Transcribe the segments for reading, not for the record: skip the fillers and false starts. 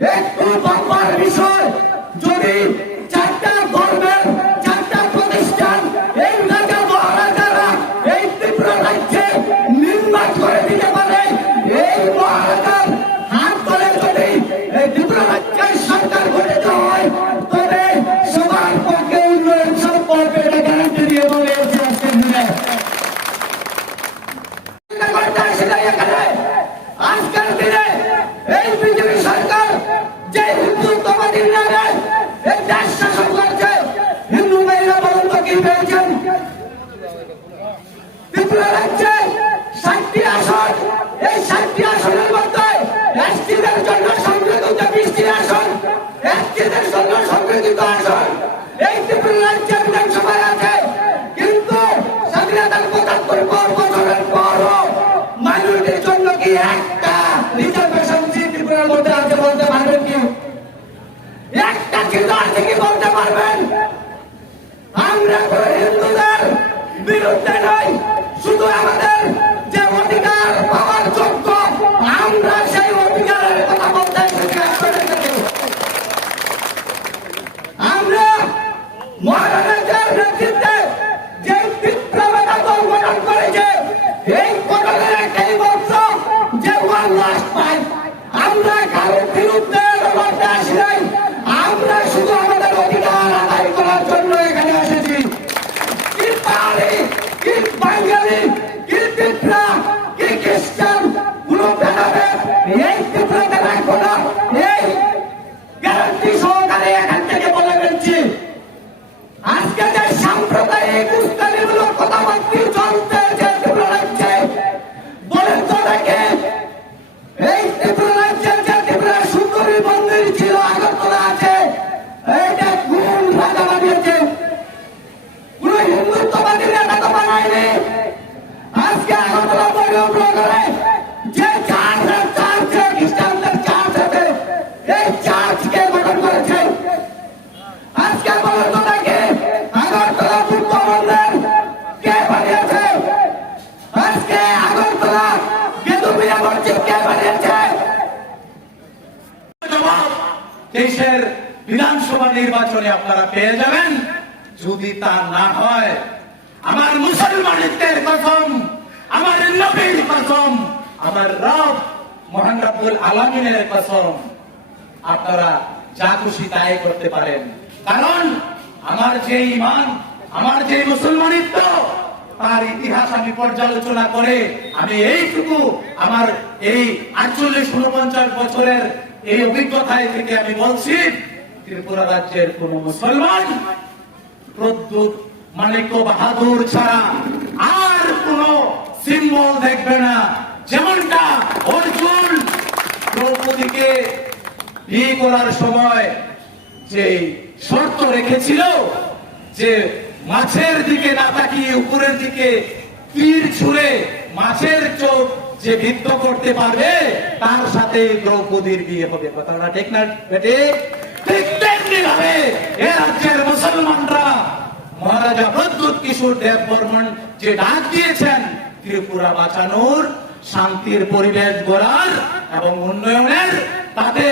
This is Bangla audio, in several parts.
একটু ভাববার বিষয়, যদি চারটা ধর্মের চারটা প্রতিষ্ঠান এই রাজা মহারাজারা এই ত্রিপুরা রাজ্যে নির্মাণ করে দিতে পারে, এই মহারাজার হাত ধরে যদি এই ত্রিপুরা রাজ্যের সরকার গঠিত হয়, তবে সবার পক্ষে উন্নয়ন সম্ভব, এটা গ্যারান্টি দিয়ে বলে আজকের দিনে। আজকের দিনে এই বিজেপি সরকার যে হিন্দুত্ববাদীর নামে এই দেশ শাসন করছে, হিন্দু মেয়েরা বলুন তো কি পেয়েছেন? ত্রিপুরা রাজ্যে 60টি আসন, এই 60টি আসনের মধ্যে এসটিদের জন্য সংরক্ষিত 20টি আসন, এসটিদের জন্য সংরক্ষিত আসন এই ত্রিপুরা রাজ্যের বিধানসভায় আছে। কিন্তু স্বাধীনতার 75 বছরের পরও মাইনরিটির জন্য কি একটা রিজার্ভেশন সিট ত্রিপুরার মধ্যে আছে বলতে পারবেন কি? একটা চিন্তা আছে কি বলতে পারবেন? আমরা হিন্দুদের বিরুদ্ধে নই, শুধু আমাদের যে অধিকার পাওয়ার যোগ্য আমরা সেই অধিকারের কথা বলতে এসেছি। আমরা মহারাজার নেতৃত্বে যে বিপ্লবের দল গঠন করেছে, এই গঠনের একটাই বংশ যে ওয়ান লাস্ট ফাইট। আমরা কারোর বিরুদ্ধে লড়তে আসি নাই, আমরা শুধু আমাদের অধিকার আদায় করার জন্য এখানে এসেছি। কি পাহাড়ি, কি বাঙালি, কি ত্রিপুরা, কি খ্রিস্টান, কোন ভেদাভেদ এই ত্রিপুরাতে রাখবো না, এই গ্যারান্টি সহকারে এখান থেকে বলে ফেলছি। আজকে যে সাম্প্রদায়িক উস্কানিমূলক কথাবার্তা চলতে যে ত্রিপুরা রাজ্যে, বলেন তো দেখে এই ত্রিপুরা রাজ্যের যে ত্রিপুরা সুন্দরী মন্দির ছিল আগরতলা আছে, এইটা কোন রাজা বানিয়েছে? কোন হিন্দুত্ববাদী নেতা তো বানায়নি। আজকে আগরতলা করে যে চার্চ খ্রিস্টানদের চার্চ আছে, এই চার্চকে গঠন করেছে। আজকে বলেন তো দেখে আগরতলা বুদ্ধ মন্দির কে বানিয়েছে? আজকে আগরতলা গেদুমিয়া মসজিদ কে বানিয়েছে? জবাব দেশের বিধানসভা নির্বাচনে আপনারা পেয়ে যাবেন। যদি তা না হয়, আমার মুসলমানদের কসম, আমার নবীর কসম, আমার রব মহান রব্বুল আলামিনের কসম, আপনারা যা খুশি তাই করতে পারেন। কারণ আমার যে ঈমান, আমার যে মুসলমানিত্ব, তার ইতিহাস আমি পর্যালোচনা করে আমি এইটুকু আমার এই 48-49 বছরের এই অভিজ্ঞতায় থেকে আমি বলছি, ত্রিপুরা রাজ্যের কোন মুসলমান প্রদ্যুৎ মানিক্য বাহাদুর ছাড়া আর কোন সিম্বল দেখবে না। যেমনটা অর্জুন দ্রৌপদীকে বিয়ে করার সময় যে শর্ত রেখেছিল যে মাছের দিকে না তাকিয়ে উপরের দিকে তীর ছুঁড়ে মাছের চোখ যে বিদ্ধ করতে পারবে, তার সাথে দ্রৌপদীর বিয়ে হবে। কথাটা ঠিক না বেটে? ঠিক তেমনি ভাবে এ রাজ্যের মুসলমানরা মহারাজা প্রদ্যুৎ কিশোর দেব বর্মন যে ডাক দিয়েছেন ত্রিপুরা বাঁচানোর, শান্তির পরিবেশ গড়ার এবং উন্নয়নের, তাতে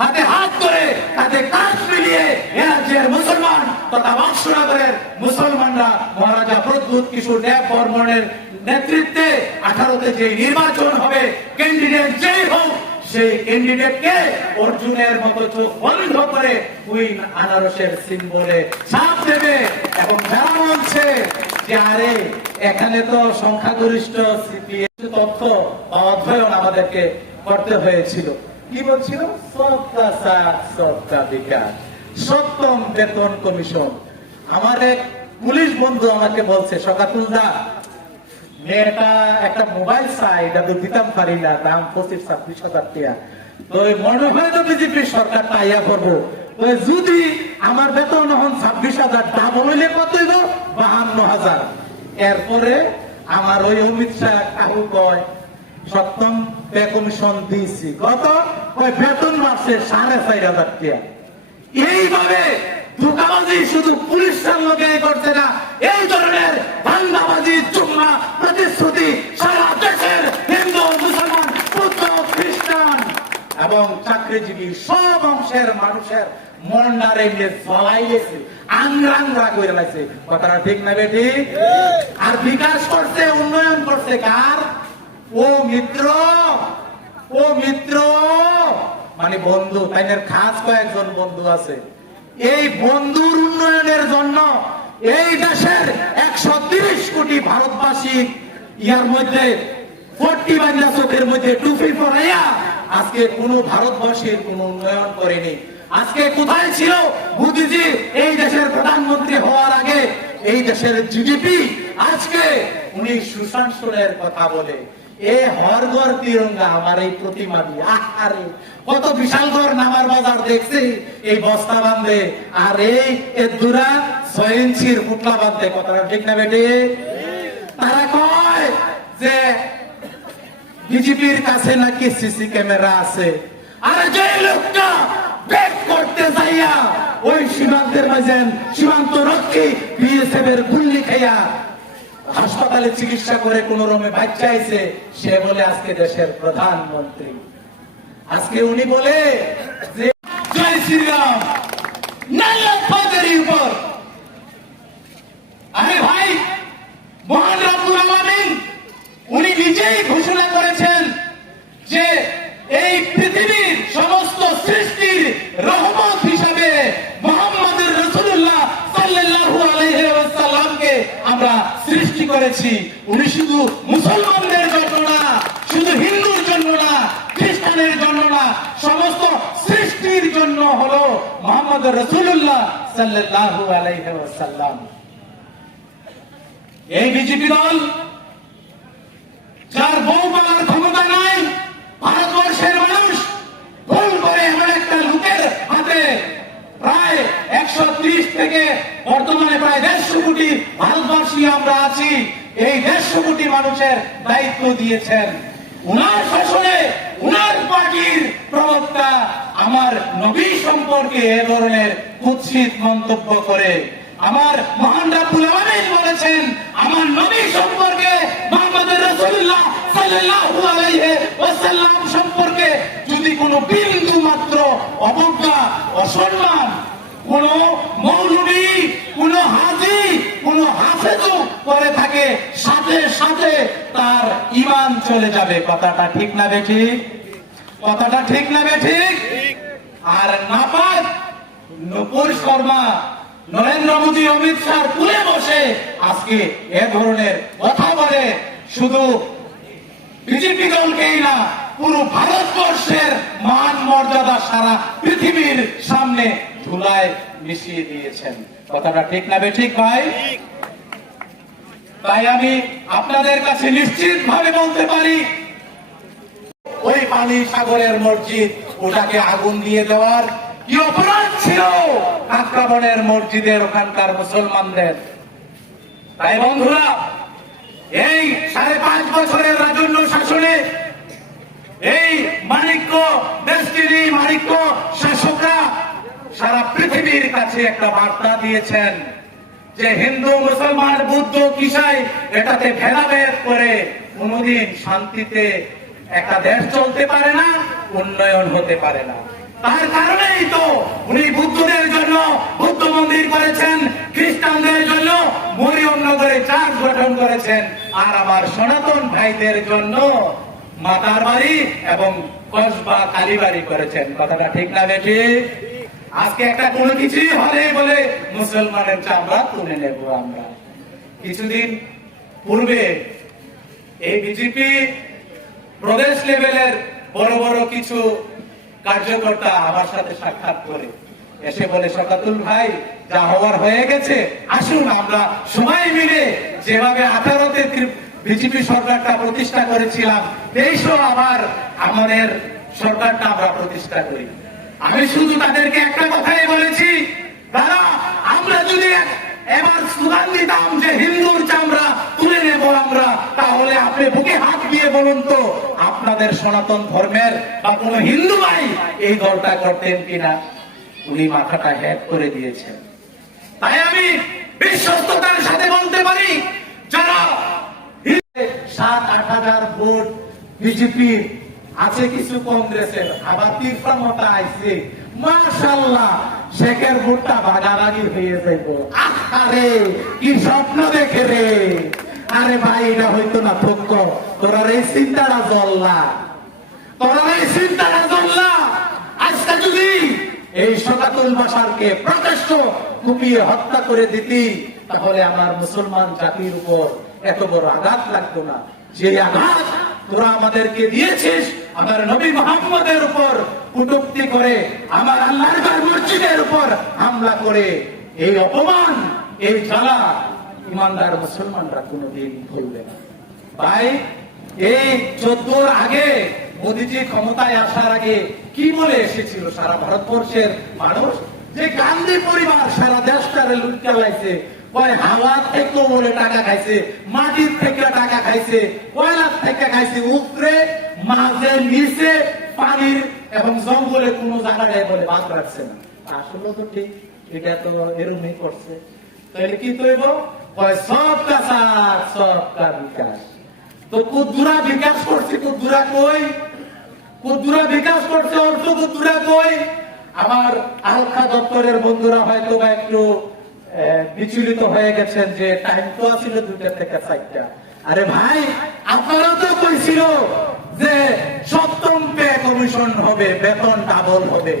হাতে হাত করে তাতে কাজ মিলিয়ে এ রাজ্যের মুসলমান তথা বংশনগরের মুসলমানরা মহারাজা প্রদ্যুৎ কিশোর দেব বর্মনের নেতৃত্বে 18তে যে নির্বাচন হবে, ক্যান্ডিডেট যেই হোক, সেই ক্যান্ডিডেটকে অর্জুনের মতো চোখ বন্ধ করে কুইন আনারসের সিম্বলে ছাপ দেবে। এবং যারা বলছে যে আরে এখানে তো সংখ্যাগরিষ্ঠ তথ্য বা অধ্যয়ন আমাদেরকে করতে হয়েছিল, কি বলছিল? সবকা সাথ সবকা বিকাশ, সপ্তম বেতন কমিশন। আমার এক পুলিশ বন্ধু আমাকে বলছে, শকাতুল্লাহ মেয়েটা একটা মোবাইল চাই, এটা তো দিতাম পারি না, দাম 25-26 হাজার টাকা। তো মনে হয় তো বিজেপির সরকার তাইয়া করবো। যদি আমার বেতন এখন 26,000, ডাবল হইলে কত হইল? 52,000। এরপরে আমার ওই অমিত শাহ কাকু কয় সপ্তম পে কমিশন দিয়েছি, কত? ওই বেতন মাসে 4,500 টাকা। এইভাবে ধোঁকাবাজি শুধু পুলিশের লোকে করছে না, এই ধরনের ভান্ডাবাজি, চুম্মা, প্রতিশ্রুতি সারা দেশের হিন্দু, মুসলমান, বৌদ্ধ, খ্রিস্টান এবং চাকরিজীবী সব অংশের মানুষের মন্ডারে নিয়ে জ্বলাই গেছে, আংরা করে লাগছে। কথাটা ঠিক না বেটি? আর বিকাশ করছে, উন্নয়ন করছে কার? ও মিত্র, ও মিত্র মানে বন্ধু, তাইনের খাস কয়েকজন বন্ধু আছে। এই বন্ধুর উন্নয়নের জন্য এই দেশের 130 কোটি ভারতবাসী ইয়ার মধ্যে 40 বাংলা চোখের মধ্যে টুপি পরাইয়া আজকে কোন ভারতবর্ষের কোন উন্নয়ন করেনি। আজকে কোথায় ছিল মোদিজি এই দেশের প্রধানমন্ত্রী হওয়ার আগে? এই দেশের জিডিপি আজকে উনি সুশাসনের কথা বলে এ হরগর তিরঙ্গা আমার এই প্রতিমা দিয়ে, আরে কত বিশাল ঘর নামার বাজার দেখছি এই বস্তা বাঁধে, আর এই দুরা 6 ইঞ্চির পুটলা বাঁধে। কথাটা ঠিক না বেটি? তারা কয় যে বিজেপির কাছে নাকি সিসি ক্যামেরা আছে, আর যে লোকটা ব্যাক করতে যাইয়া ওই সীমান্তের মাঝে সীমান্ত রক্ষী বিএসএফ এর গুল্লি খাইয়া হাসপাতালে চিকিৎসা করে কোন রকমে বাচ্চা আইছে, সে বলে আজকে দেশের প্রধানমন্ত্রী। আজকে উনি বলে যে জয় শ্রীরাম নাল্লাদের উপর। আরে ভাই, মহান রব্বুল আলামিন উনি নিজেই ঘোষণা করেছেন যে এই পৃথিবীর সমস্ত সৃষ্টির রহমত হিসাবে মুহাম্মদুর রাসূলুল্লাহ সাল্লাল্লাহু আলাইহি ওয়াসাল্লামকে আমরা সৃষ্টি করেছি। উনি শুধু মুসলমানদের জন্য না, শুধু হিন্দুর জন্য না, খ্রিস্টানের জন্য না, সমস্ত সৃষ্টির জন্য হলো মুহাম্মদুর রাসূলুল্লাহ সাল্লাল্লাহু আলাইহি ওয়াসাল্লাম। এই বিজেপি দল যার বউ পালার ক্ষমতা নাই, ভারতবর্ষের মানুষ ভুল করে এমন একটা লোকের হাতে প্রায় 130 থেকে বর্তমানে প্রায় 150 কোটি ভারতবাসী আমরা আছি, এই 150 কোটি মানুষের দায়িত্ব দিয়েছেন। উনার শাসনে উনার পার্টির প্রবক্তা আমার নবী সম্পর্কে এ ধরনের কুৎসিত মন্তব্য করে, আমার মহান রব্বুল আলামিন বলেছেন আমার নবী সম্পর্কে মুহাম্মদুর রাসূলুল্লাহ সাল্লাল্লাহু আলাইহি ওয়াসাল্লাম সম্পর্কে যদি কোনো বিন্দু মাত্র অবজ্ঞা, অসম্মান কোন মৌলবী, কোন হাজী, কোন হাফেজ করে থাকে, সাথে সাথে তার ঈমান চলে যাবে। কথাটা ঠিক না বেঠিক? কথাটা ঠিক না বেঠিক? আর নাপাক নূপুর শর্মা নরেন্দ্র মোদী, অমিত শাহ কুলে বসে আজকে এ ধরনের কথা বলে, শুধু বিজেপি দলকেই না, পুরো ভারতবর্ষের মান মর্যাদা সারা পৃথিবীর সামনে ধুলায় মিশিয়ে দিয়েছেন। কথাটা ঠিক না বেঠিক ভাই? তাই আমি আপনাদের কাছে নিশ্চিত ভাবে বলতে পারি, ওই পানি সাগরের মসজিদ ওটাকে আগুন দিয়ে দেওয়ার কি অপরাধ ছিল কাকরাবনের মসজিদের ওখানকার মুসলমানদের? তাই বন্ধুরা, এই 5.5 বছরের রাজন্য শাসনে এই মাণিক্য দেশটির মাণিক্য শাসকরা সারা পৃথিবীর কাছে একটা বার্তা দিয়েছেন যে হিন্দু, মুসলমান, বৌদ্ধ, খ্রিস্টান এটাতে ভেদাভেদ করে কোনদিন শান্তিতে একটা দেশ চলতে পারে না, উন্নয়ন হতে পারে না। তার কারণেই তো উনি বুদ্ধদের জন্য বুদ্ধ মন্দির করেছেন, খ্রিস্টানদের জন্য মরিয়মনগরে চার্চ গঠন করেছেন, আর আমার সনাতন ভাইদের জন্য মাতার বাড়ি এবং কসবা কালীবাড়ি করেছেন। কথাটা ঠিক না বেটি? আজকে একটা কোনো কিছুই হলে বলে মুসলমানের চামড়া তুলে নেব আমরা। কিছুদিন পূর্বে এই বিজেপি প্রদেশ লেভেলের বড় বড় কিছু কার্যকর্তা আমার সাথে সাক্ষাৎ করে এসে বলে, শওকতুল ভাই যা হওয়ার হয়ে গেছে, আসুন আমরা সবাই মিলে যেভাবে 18তে বিজেপি সরকারটা প্রতিষ্ঠা করেছিলাম 23 আবার আমাদের সরকারটা আমরা প্রতিষ্ঠা করি। আমি শুধু তাদেরকে একটা কথাই বলেছি, দাদা আমরা যদি এবার স্লোগান দিতাম যে হিন্দুর চামড়া তুলে নেব আমরা, তাহলে আপনি বুকে হাত দিয়ে বলুন তো আপনাদের সনাতন ধর্মের বা কোন হিন্দু ভাই এই দলটা করতেন কিনা? উনি মাথাটা হ্যাক করে দিয়েছেন। তাই আমি বিশ্বস্ততার সাথে বলতে পারি, যারা 7-8 হাজার ভোট বিজেপি আছে কিছু কংগ্রেসের, আবার তীর্থমতা আইছে, মাশাআল্লাহ শেখের ভোটটা ভাগাভাগি হয়ে যাইব। আরে কি স্বপ্ন দেখে রে। আরে ভাই এটা হইতো না থক্ক, তোরা এই চিন্তাটা জ্বললা, তোরা এই চিন্তাটা জ্বললা। আজকে যদি এই শতাতুল বাশারকে প্রকাশ্য কুপিয়ে হত্যা করে দিতি, তাহলে আমার মুসলমান জাতির উপর এত বড় আঘাত লাগতো না। যে আঘাত তোরা আমাদেরকে দিয়েছিস, আমার নবী মুহাম্মদের উপর কটূক্তি করে, আমার আল্লাহর ঘর মসজিদের উপর হামলা করে, এই অপমান, এই জ্বালা ইমানদার মুসলমানরা কোনোদিন ভুলবে না। ভাই এই 14 আগে মোদীজি ক্ষমতায় আসার আগে কি বলে এসেছিল সারা ভারতবর্ষের মানুষ? যে গান্ধী পরিবার সারা দেশটারে লুটে লাইছে, কয় হাওয়া থেকে বলে টাকা খাইছে, মাটির থেকে টাকা খাইছে, কয়লার থেকে খাইছে, উপরে মাঝে নিচে পানির এবং জঙ্গলে কোনো জায়গায় বলে বাদ রাখছে না। আসলে তো ঠিক, এটা তো এরকমই করছে। তাহলে কি তৈব? কয় সবকা সাথ সবকা বিকাশ। তো কুদুরা বিকাশ করছে, কুদুরা কই? কুদুরা বিকাশ করছে অর্থ কুদুরা কই? আমার আলখা দপ্তরের বন্ধুরা হয়তো বা একটু বিচলিত হয়ে গেছেন যে টাইম তো ছিল 2টা থেকে 4টা। আরে ভাই আপনারা তো কইছিল যে 7ম পে কমিশন হবে, বেতন ডাবল হবে।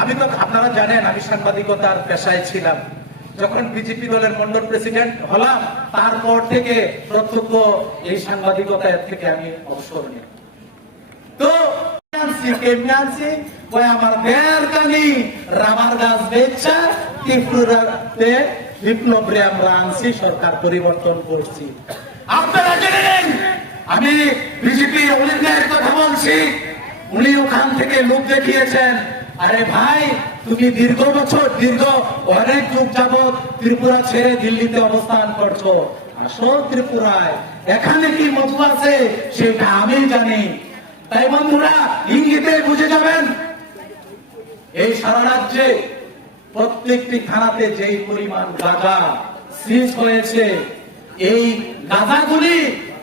আমি তো আপনারা জানেন আমি সাংবাদিকতার পেশায় ছিলাম। যখন বিজেপি দলের মন্ডল প্রেসিডেন্ট হলাম, তারপর থেকে প্রত্যক্ষ এই সাংবাদিকতা থেকে আমি অবসর নিই। তো আমার দেয়ার কানি রামার গাছ বেচা ত্রিপুরাতে বিপ্লব আমরা আনছি, সরকার পরিবর্তন করছি। আপনারা জেনে নেন আমি বিজেপি অলিন্দের কথা বলছি, উনি ওখান থেকে লোক দেখিয়েছেন। আরে ভাই তুমি দীর্ঘ বছর, দীর্ঘ অনেক যুগ যাবৎ ত্রিপুরা ছেড়ে দিল্লিতে অবস্থান করছো, আসো ত্রিপুরায়, এখানে কি মধু আছে সেটা আমি জানি। তাই বন্ধুরা ইঙ্গিতে বুঝে যাবেন, এই সারা রাজ্যে প্রত্যেকটি থানাতে যেই পরিমাণ গাঁজা সিজ হয়েছে, এই গাঁজাগুলি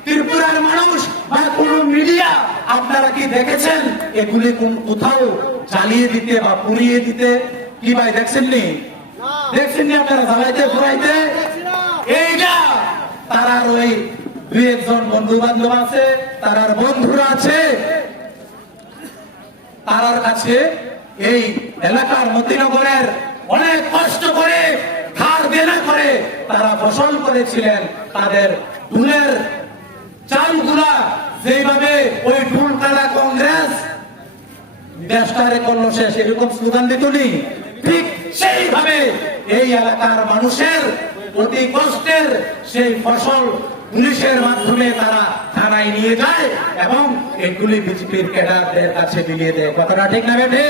ত্রিপুরার মানুষ বা কোন মিডিয়া আপনারা কি দেখেছেন এগুলি কোথাও জ্বালিয়ে দিতে বা পুড়িয়ে দিতে? কি ভাই দেখছেননি? দেখছেননি আপনারা জ্বালাইতে পুরাইতে? এইটা তারার ওই 2-1 জন বন্ধু বান্ধব আছে, তারার বন্ধুরা আছে, তারার কাছে এই এলাকার মতিনগরের অনেক কষ্ট করে ধার দেনা করে তারা ফসল করেছিলেন। তাদের ডুলের চালগুলা যেভাবে ওই ডুলতারা কংগ্রেস দেশটারে করলো শেষ, এরকম স্লোগান দিতনি, ঠিক সেইভাবে এই এলাকার মানুষের অতি কষ্টের সেই ফসল পুলিশের মাধ্যমে তারা থানায় নিয়ে যায় এবং এগুলি বিজেপির ক্যাডারদের কাছে বিলিয়ে দেয়। কথাটা ঠিক না বেঠে?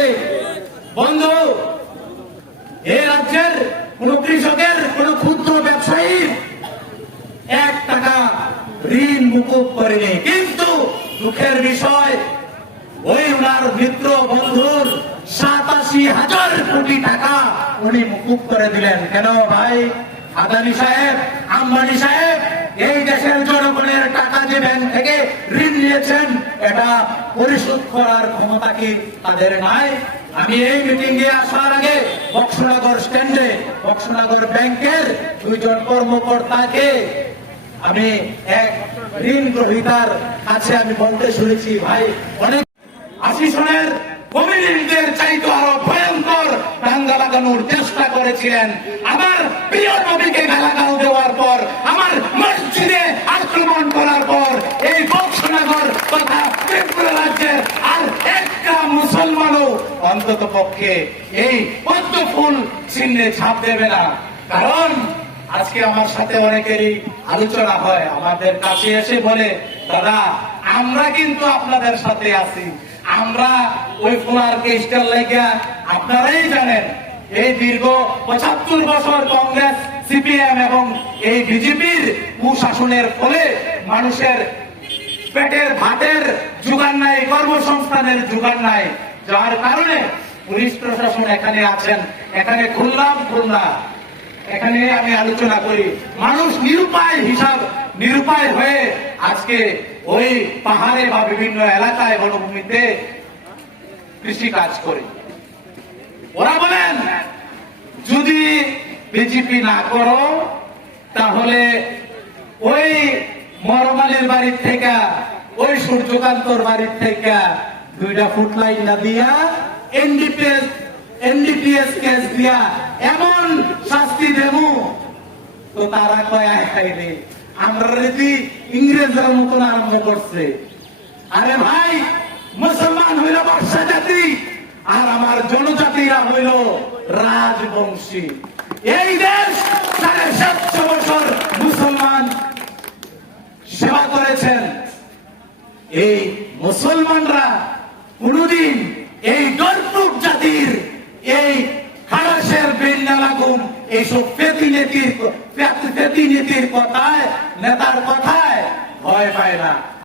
বন্ধু, এই রাজ্যের কোন কৃষকের, কোন ক্ষুদ্র ব্যবসায়ীর 1 টাকা ঋণ মুকুব করেনি, কিন্তু দুঃখের বিষয় ওই উনার মিত্র বন্ধুর 87,000 কোটি টাকা উনি মুকুব করে দিলেন। কেন ভাই? আদানি সাহেব, আম্বানি সাহেব এই দেশের জনগণের টাকা যে ব্যাংক থেকে ঋণ নিয়েছেন, এটা পরিশোধ করার ক্ষমতা কি তাদের নাই? আমি এই মিটিং এ আসার আগে বক্সনগর স্ট্যান্ডে বক্সনগর ব্যাংকের 2 জন কর্মকর্তাকে আমি এক ঋণ গ্রহীতার কাছে আমি বলতে শুনেছি, ভাই অনেক 80 সনের কমিউনিটিদের চাইতে আরো ভয়ঙ্কর দাঙ্গা লাগানোর চেষ্টা করেছিলেন। আমার প্রিয় নবীকে গালাগাল দেওয়ার পর, আমার মসজিদে আক্রমণ করার পর এই বক্সনগর তথা ত্রিপুরা রাজ্যের আর একটা মুসলমানও অন্তত পক্ষে এই পদ্ম ফুল চিহ্নে ছাপ দেবে না। কারণ আজকে আমার সাথে অনেকেরই আলোচনা হয়, আমাদের কাছে এসে বলে, দাদা আমরা কিন্তু আপনাদের সাথে আছি, আমরা ওই ফোলার কেসটার লাগিয়া আপনারাই জানেন এই দীর্ঘ 75 বছর কংগ্রেস, সিপিএম এবং এই বিজেপির কুশাসনের ফলে মানুষের পেটের ভাতের জোগান নাই, কর্মসংস্থানের জোগান নাই, যার কারণে পুলিশ প্রশাসন এখানে আছেন। এখানে খুললাম এখানে আমি আলোচনা করি, মানুষ নিরুপায় হয়ে আজকে ওই পাহাড়ে বা বিভিন্ন এলাকায় বনভূমিতে কৃষি কাজ করে। ওরা বলেন যদি বিজেপি না করো তাহলে ওই মরমালির বাড়ির থেকে ওই সূর্যকান্তর বাড়ির থেকে 2টা ফুট লাইন না দিয়া এনডিপিএস কেস দিয়া এমন শাস্তি দেবো। তো তারা কয় আয় খাইবে আমরা রীতি ইংরেজরা মতন আরম্ভ করছে। আরে ভাই, মুসলমান হইল বর্ষা জাতি আর আমার জনজাতিরা হইল রাজবংশী। এই দেশ 750 বছর মুসলমান সেবা করেছেন। এই মুসলমানরা কোনদিন এই ডরপুক জাতির এই খালাসের বেন্নালাগুম এইসব পেতি নীতির কথায় নেতার কথায় ভয় পায় না।